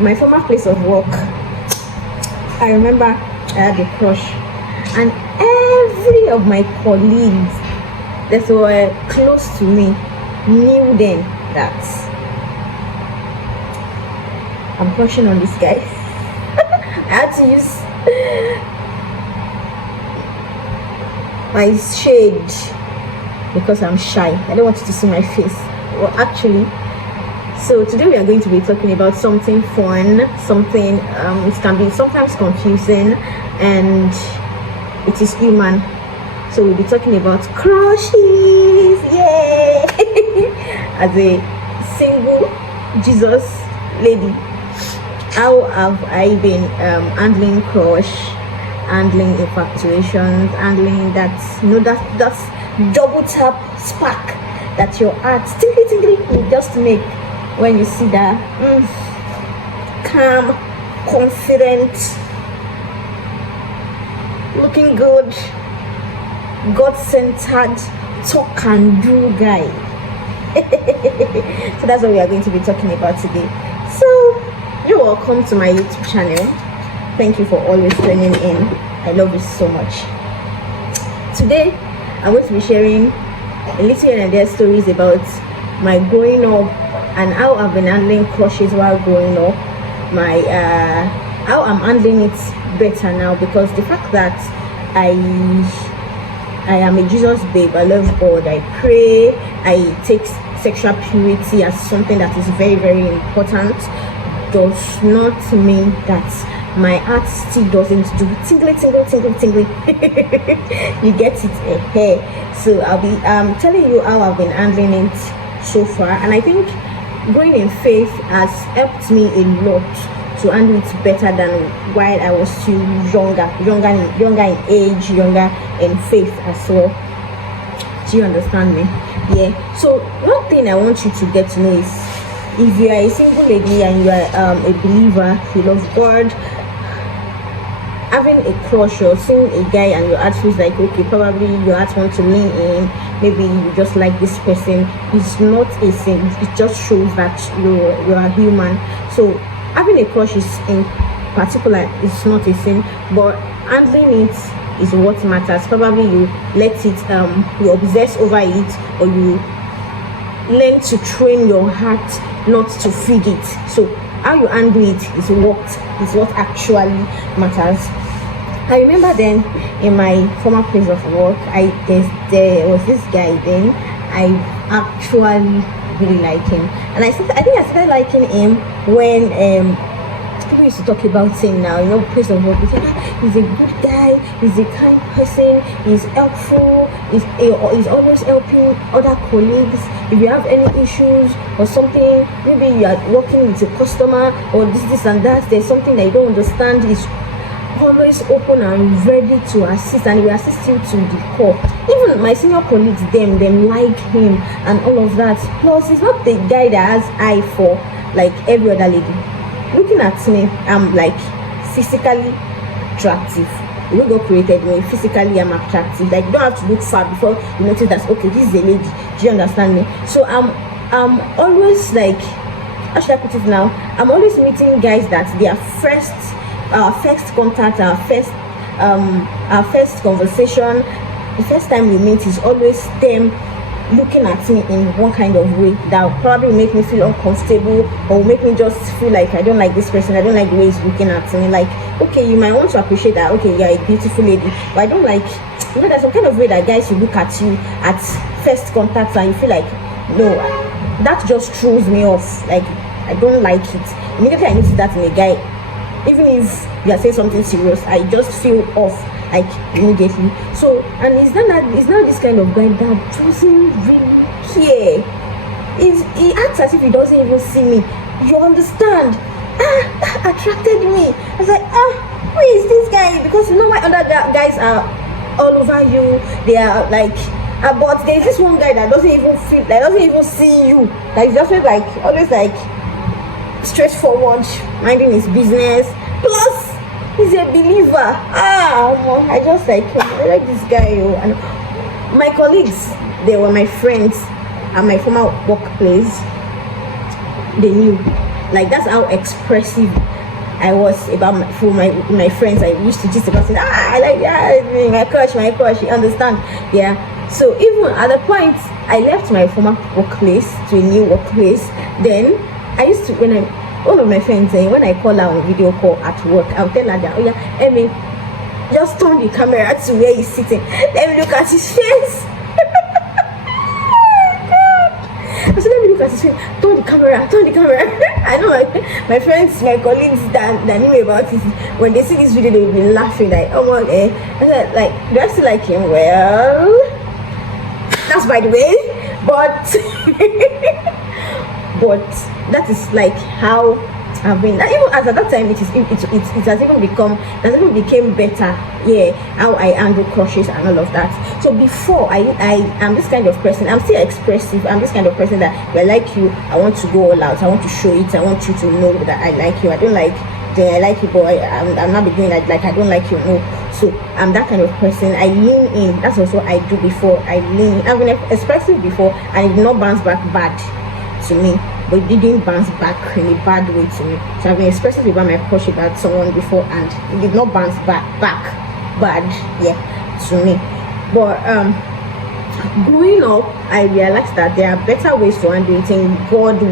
my former place of work, I remember I had a crush, and every of my colleagues that were close to me knew then that I'm crushing on this guy. I had to use my shade because I'm shy. I don't want you to see my face. Well, actually, so today we are going to be talking about something fun, something it can be sometimes confusing, and it is human. So we'll be talking about crushes. Yay! As a single Jesus lady, how have I been handling crush, handling infatuations, handling that, that's double tap spark that your heart tingly will just make when you see that calm, confident, looking good, God-centered, talk and do guy. So that's what we are going to be talking about today. So you're welcome to my YouTube channel. Thank you for always tuning in. I love you so much. Today I'm going to be sharing a little here and there stories about my growing up and how I've been handling crushes while growing up, my how I'm handling it better now, because the fact that I am a Jesus babe, I love God, I pray, I take sexual purity as something that is very, very important, does not mean that my heart still doesn't do tingly. You get it? So I'll be telling you how I've been handling it so far, and I think growing in faith has helped me a lot to handle it better than while I was still younger in age, younger in faith as well. Do you understand me? Yeah. So one thing I want you to get to know is, if you are a single lady and you are a believer, you love God, having a crush or seeing a guy and your heart feels like, okay, probably your heart wants to lean in, maybe you just like this person, it's not a sin. It just shows that you are human. So having a crush is, in particular, it's not a sin, but handling it is what matters. Probably you let it, you obsess over it, or you learn to train your heart not to feed it. So how you handle it is what actually matters. I remember then in my former place of work, there was this guy then I actually really like him, and I think I started liking him when people used to talk about him now, place of work. He's a good guy, he's a kind person, he's helpful, he's always helping other colleagues. If you have any issues or something, maybe you are working with a customer or this and that, there's something that you don't understand, he's always open and ready to assist, and he will assist you to the core. Even my senior colleagues, them like him and all of that. Plus, he's not the guy that has eye for like every other lady. Looking at me, I'm like physically attractive. The way God created me, physically I'm attractive. Like, you don't have to look far before you notice that, okay, this is a lady. Do you understand me? So I'm always like, how should I put it now? I'm always meeting guys that their first contact, our first conversation, the first time we meet is always them looking at me in one kind of way that will probably make me feel uncomfortable, or will make me just feel like I don't like this person, I don't like the way he's looking at me. Like, okay, you might want to appreciate that, okay, you're a beautiful lady, but I don't like, there's some kind of way that guys will look at you at first contact and you feel like, no, that just throws me off. Like, I don't like it. Immediately I notice that in a guy, even if you are saying something serious, I just feel off, like, immediately. So, and it's not this kind of guy that doesn't really care. He acts as if he doesn't even see me. You understand? That attracted me. I was like, who is this guy? Because why other guys are all over you, they are like, but there's this one guy that doesn't even feel, that doesn't even see you, like, just like always like straightforward, minding his business. Plus, he's a believer. I just like this guy. And my colleagues, they were my friends at my former workplace. They knew Like that's how expressive I was about for my friends. I used to just about say, I like my crush, you understand? Yeah. So even at the point I left my former workplace to a new workplace, then I used to, when one of my friends, when I call her on video call at work, I'll tell her that, oh yeah, Emmy, just turn the camera to where he's sitting. Let me look at his face. I said, let me look at his face. Turn the camera. I know my friends, my colleagues that knew about it, when they see this video, they will be laughing like, oh my god. I said, like, do I still like him? Well, that's by the way. But but that is like how I've been. Even as at that time, it has even became better. Yeah, how I handle crushes and all of that. So before I am this kind of person. I'm still expressive. I'm this kind of person that, if I like you, I want to go all out. I want to show it. I want you to know that I like you. I don't like I like you, but I'm not beginning like I don't like you. No. So I'm that kind of person. I lean in. That's also what I do before. I lean in. I've been expressive before, and it did not bounce back bad to me, but it didn't bounce back in a bad way to me. So I've been expressive about my crush about someone before, and it did not bounce back bad, yeah, to me. But growing up, I realized that there are better ways to handle it in godly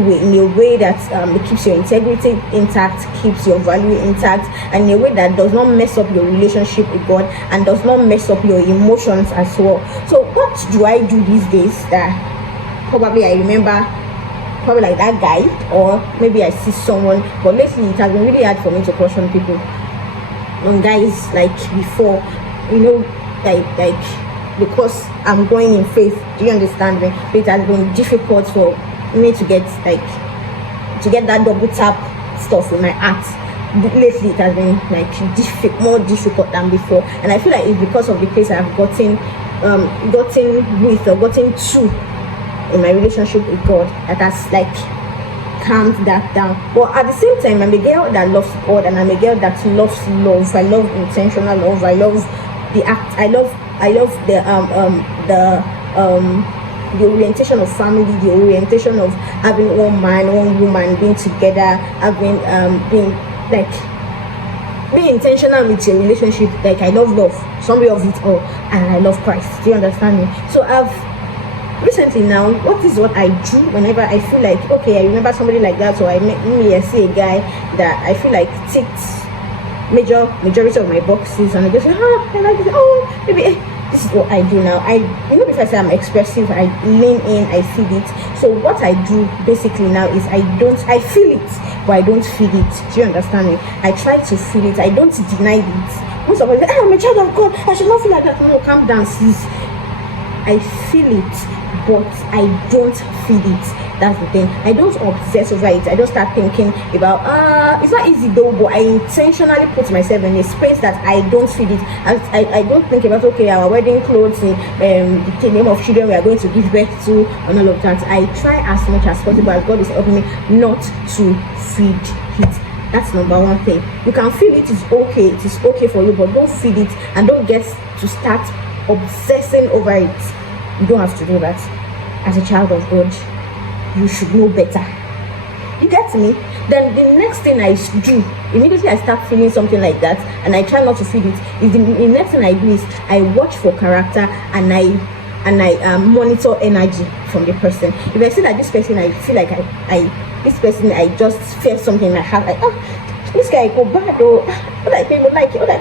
way, in a way that it keeps your integrity intact, keeps your value intact, and in a way that does not mess up your relationship with God and does not mess up your emotions as well. So what do I do these days that probably I remember, probably like that guy, or maybe I see someone, but lately it has been really hard for me to crush on people, on guys like before, like because I'm growing in faith. Do you understand me? It has been difficult for me to get that double tap stuff in my heart. Lately it has been like more difficult than before, and I feel like it's because of the place I've gotten to in my relationship with God that has like calmed that down. But at the same time, I'm a girl that loves God, and I'm a girl that loves love. I love intentional love. I love the act. I love the orientation of family, the orientation of having one man, one woman being together, having being intentional with your relationship. Like, I love somebody of it all, and I love Christ. Do you understand me? So I've recently now, what I do whenever I feel like, okay, I remember somebody like that, or I see a guy that I feel like ticks majority of my boxes, and I just say, I like this. Oh, maybe this is what I do now. Before I say I'm expressive, I lean in, I feel it. So what I do basically now is I feel it, but I don't feel it. Do you understand me? I try to feel it. I don't deny it. Most of us say, I'm a child of God, I should not feel like that. No, calm down, sis. I feel it, but I don't feel it. That's the thing. I don't obsess over it. I don't start thinking about it's not easy though, but I intentionally put myself in a space that I don't feel it. I don't think about, okay, our wedding clothes, the name of children we are going to give birth to, and all of that. I try as much as possible, as God is helping me, not to feed it. That's number one thing. You can feel it is okay. It is okay for you, but don't feed it, and don't get to start obsessing over it. You don't have to do that. As a child of God, you should know better. You get me? Then the next thing I do, immediately I start feeling something like that, and I try not to feel it, is the next thing I do is I watch for character, and I monitor energy from the person. If I see that this person, I feel like I just feel something in my heart, like, this guy go bad, or what I people like it, what I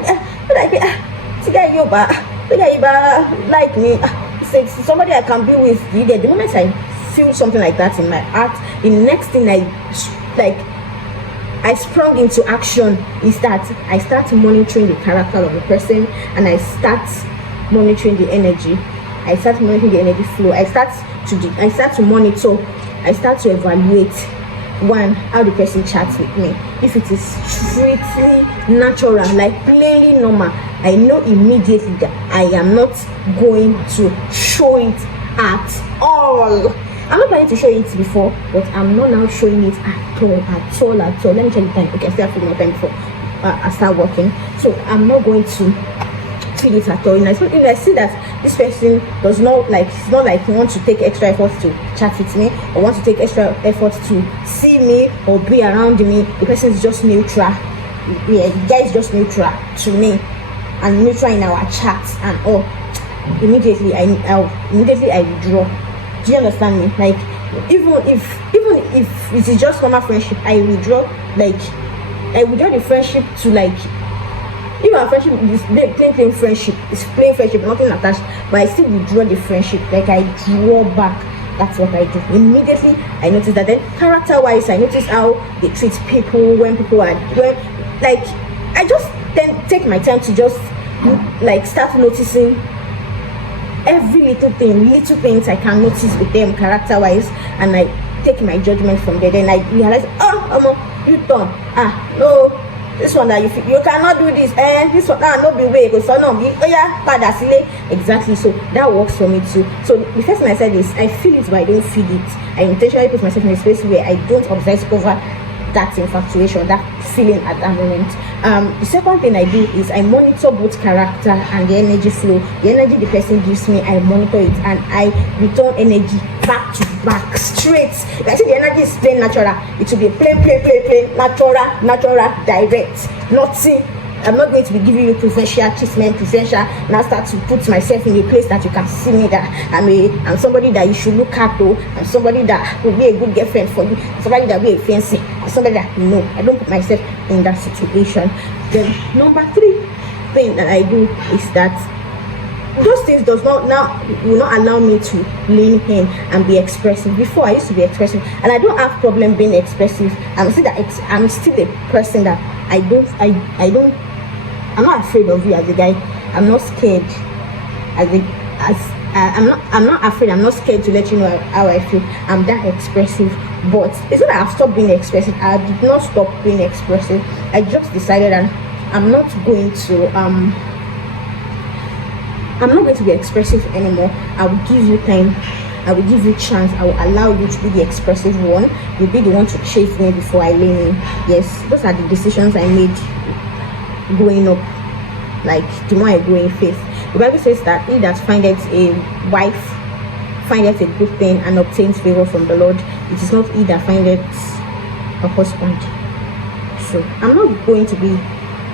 this guy you bad. Like me, it's somebody I can be with. You get the moment I feel something like that in my heart, the next thing I sprung into action is that I start monitoring the character of the person, and I start monitoring the energy. I start monitoring the energy flow. I start to monitor. I start to evaluate, one, how the person chats with me. If it is strictly natural, like plainly normal, I know immediately that I am not going to show it at all. I'm not planning to show it before, but I'm not now showing it at all. Let me check the time. Okay, I still have 2 more time before I start working. So I'm not going to feel it at all. And if I see that this person does not like, it's not like he wants to take extra effort to chat with me, or wants to take extra effort to see me or be around me, the person is just neutral. Yeah, the guy is just neutral to me and neutral in our chats and all. Immediately I withdraw. Do you understand me? Like, even if it is just normal friendship, I withdraw. Like, I withdraw the friendship to, like, even our friendship is plain friendship, it's plain friendship, nothing attached, but I still withdraw the friendship. Like, I draw back. That's what I do. Immediately I notice that. Then character wise, I notice how they treat people when like, I just then take my time to just like start noticing every little things I can notice with them character wise, and I take my judgment from there. Then I realize, you done, no, this one that you cannot do this, and this one no be way, because no, exactly. So that works for me too. So the first thing I said is, I feel it but I don't feel it. I intentionally put myself in a space where I don't obsess over that infatuation, that feeling at that moment. The second thing I do is I monitor both character and the energy flow. The energy the person gives me, I monitor it, and I return energy back to back, straight. If I see the energy is plain natural, it will be plain, natural, direct. Nothing. I'm not going to be giving you preferential treatment, and I start to put myself in a place that you can see me, that I'm somebody that you should look at, though. I'm somebody that will be a good girlfriend for you, somebody that will be a fancy, somebody that, no, I don't put myself in that situation. Then number 3 thing that I do is that those things will not allow me to lean in and be expressive. Before, I used to be expressive, and I don't have problem being expressive. I'm still a person that I'm not afraid of you as a guy. I'm not scared I'm not afraid. I'm not scared to let you know how I feel. I'm that expressive. But it's not that I've stopped being expressive. I did not stop being expressive. I just decided that I'm not going to be expressive anymore. I will give you time. I will give you chance. I will allow you to be the expressive one. You'll be the one to chase me before I lean in. Yes, those are the decisions I made growing up. Like, the more I grow in faith, the Bible says that he that findeth a wife findeth a good thing and obtains favor from the Lord. It is not he that findeth a husband. So I'm not going to be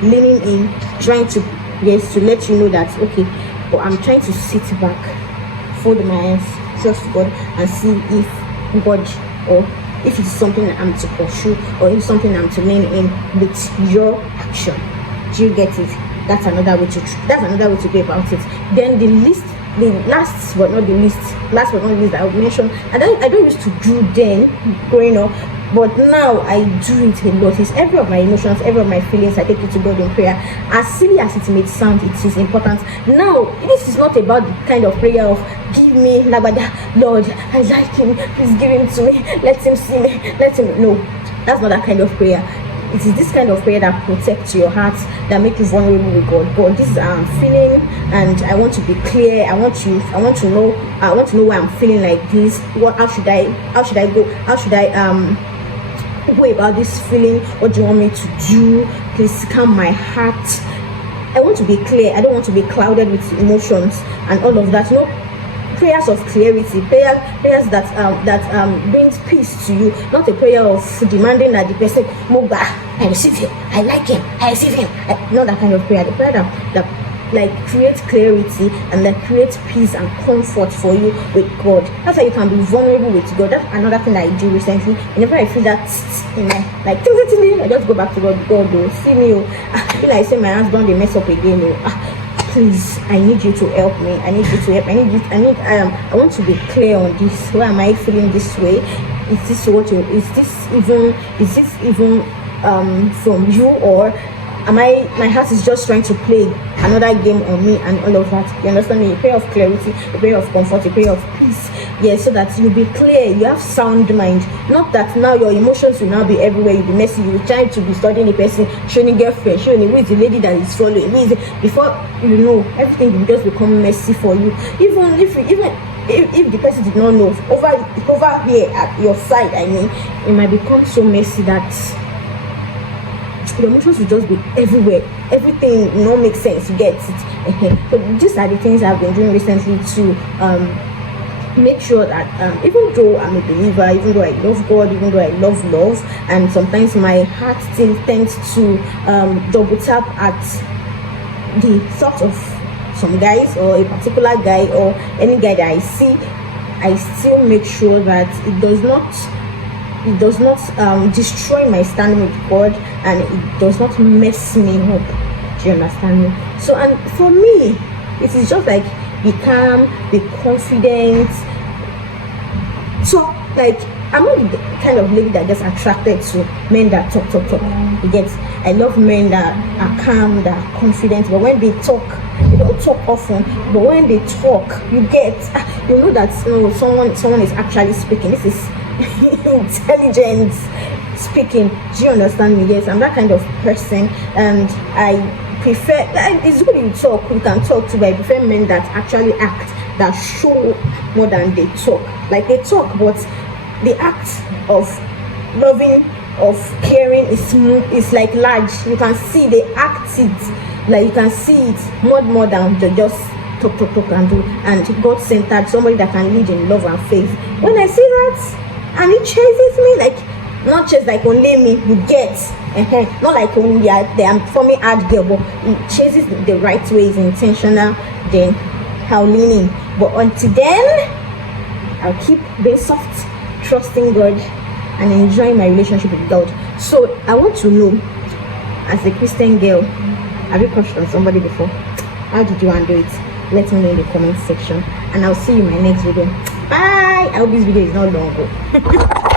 leaning in, trying to let you know that, okay, but I'm trying to sit back, fold my hands, trust God, and see if God, or if it's something that I'm to pursue, or if it's something I'm to lean in with your action. Do you get it? That's another way to go about it. Then the last but not least I would mention, I don't used to do then growing up, but now I do it a lot. It's every of my emotions, every of my feelings, I take it to God in prayer. As silly as it may sound, it is important. Now, this is not about the kind of prayer of give me labada, Lord, I like him, please give him to me, let him see me, no, that's not that kind of prayer. It is this kind of prayer that protects your heart, that makes you vulnerable with God. God, this is how I'm feeling, and I want to be clear. I want to know why I'm feeling like this. How should I go? How should I go about this feeling? What do you want me to do? Please calm my heart. I want to be clear. I don't want to be clouded with emotions and all of that. Prayers of clarity, prayers that brings peace to you, not a prayer of demanding that the person move back. I receive him, I like him, I receive him. Not that kind of prayer. The prayer that like creates clarity and that creates peace and comfort for you with God. That's how you can be vulnerable with God. That's another thing that I do recently. Whenever I feel that in my like I just go back to God. God, see me. I feel like say my hands don't mess up again. Please, I need you to help me. I need you to help. I want to be clear on this. Why am I feeling this way? Is this even from you, or my heart is just trying to play another game on me and all of that? You understand me? A prayer of clarity, a prayer of comfort, a prayer of peace. Yes, so that you'll be clear, you have sound mind. Not that now your emotions will now be everywhere, you'll be messy, you'll try to be studying a person, showing a girlfriend, showing who is the lady that is following, before you know, everything will just become messy for you. Even if the person did not know, over here at your side, it might become so messy that your emotions will just be everywhere. Everything makes sense. You get it. But these are the things I've been doing recently to make sure that even though I'm a believer, even though I love God, even though I love, and sometimes my heart still tends to double tap at the thought of some guys or a particular guy or any guy that I see, I still make sure that it does not destroy my standing with God, and it does not mess me up. Do you understand me? So, and for me, it is just like be calm, be confident. So, like, I'm not the kind of lady that gets attracted to men that talk. You get? I love men that are calm, that are confident, but when they talk, they don't talk often, but when they talk, you know that someone is actually speaking. This is intelligence speaking. Do you understand me? Yes, I'm that kind of person, and I prefer, it's good you can talk to, but I prefer men that actually act, that show more than they talk. Like, they talk, but the act of loving, of caring is like large. You can see they act it, like you can see it more than just talk and do. And God-centered, somebody that can lead in love and faith. When I see that and it chases me, like, not just like only me, you get, not like only I'm forming hard girl, but it chases the right way, is intentional, then I'll lean in. But until then, I'll keep being soft, trusting God, and enjoying my relationship with God. So I want to know, as a Christian girl, have you crushed on somebody before? How did you handle it? Let me know in the comment section, and I'll see you in my next video. Bye. I hope this video is not long.